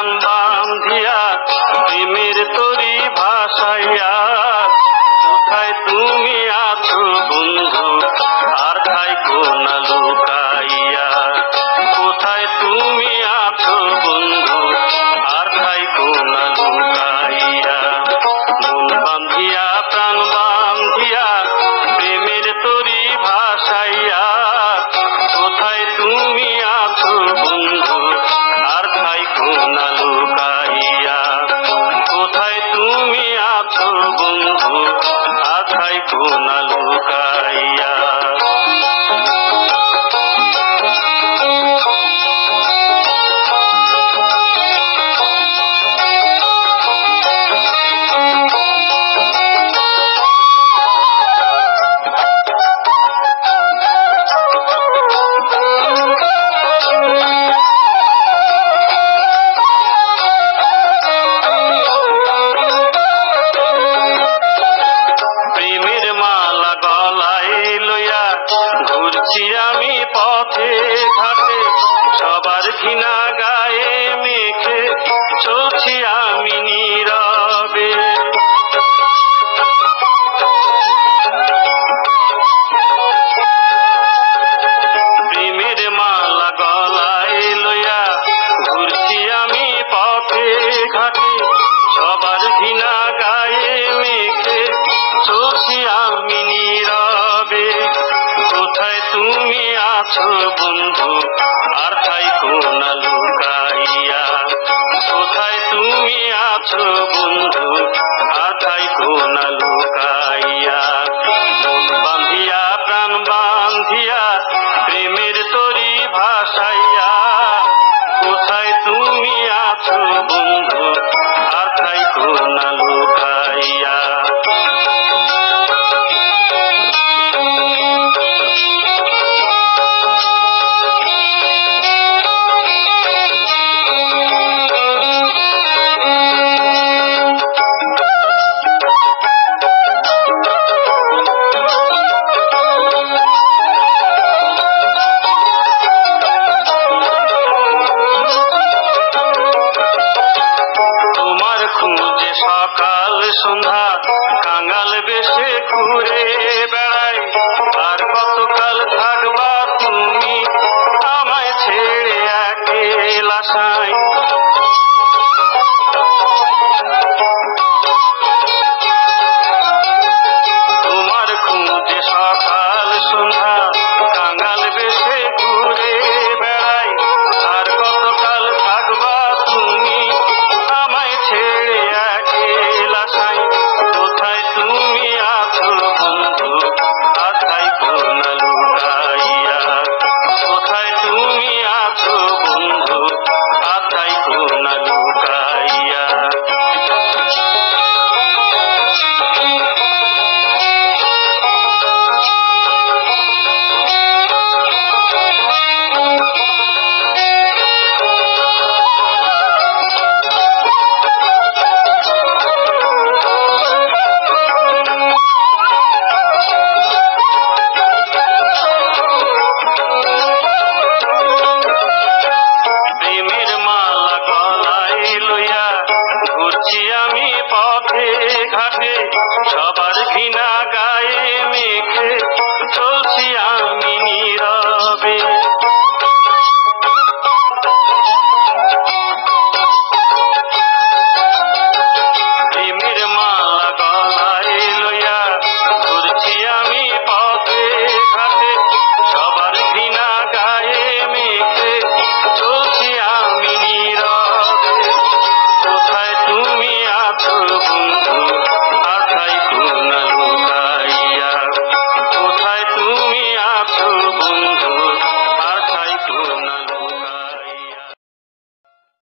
প্রাণ বান্ধিয়া প্রেমের তরি ভাসাইয়া কোথায় তুমি আছো বন্ধু আর থাইকো না লুকাইয়া কোথায় তুমি আছো বন্ধু আর থাইকো না লুকাইয়া মন বান্ধিয়া প্রাণ বান্ধিয়া প্রেমের তরি ভাসাইয়া কোথায় তুমি আছো বন্ধু আর থাইকো না লুকাইয়া কোথায় তুমি আছো বন্ধু আর থাইকো না লুকাইয়া ঘুরছি আমি পথে ঘাটে সবার ঘৃণা গায়ে মেখে চলছি আমি নীরবে প্রেমের মালা গলায় লইয়া ঘুরছি আমি পথে ঘাটে সবার ঘৃণা গায়ে মেখে চলছি আমি নীরবে কোথায় তুমি আছো বন্ধু আর থাইকো না লুকাইয়া কোথায় তুমি আছো বন্ধু আর থাইকো না লুকাইয়া মন বান্ধিয়া প্রাণ বান্ধিয়া প্রেমের তরি ভাসাইয়া কোথায় তুমি আছো বন্ধু আর থাইকো না লুকাইয়া খুঁজে সকাল সন্ধ্যা কাঙাল বেশে ঘুরে বেড়াই আর কতকাল থাকবা তুমি আমায় ছেড়ে একলা সাই তোমার খুঁজে সকাল সন্ধ্যা কাঙাল বেশে ঘুরে বেড়াই আর কতকাল থাকবা তুমি আমায় ছেড়ে একলা সাই কোথায় তুমি আছো বন্ধু আর থাইকো না লুকাইয়া কোথায় তুমি আছো বন্ধু আর থাইকো না লুকাইয়া প্রেমের মালা গলায় লইয়া ঘুরছি আমি পথে ঘাটে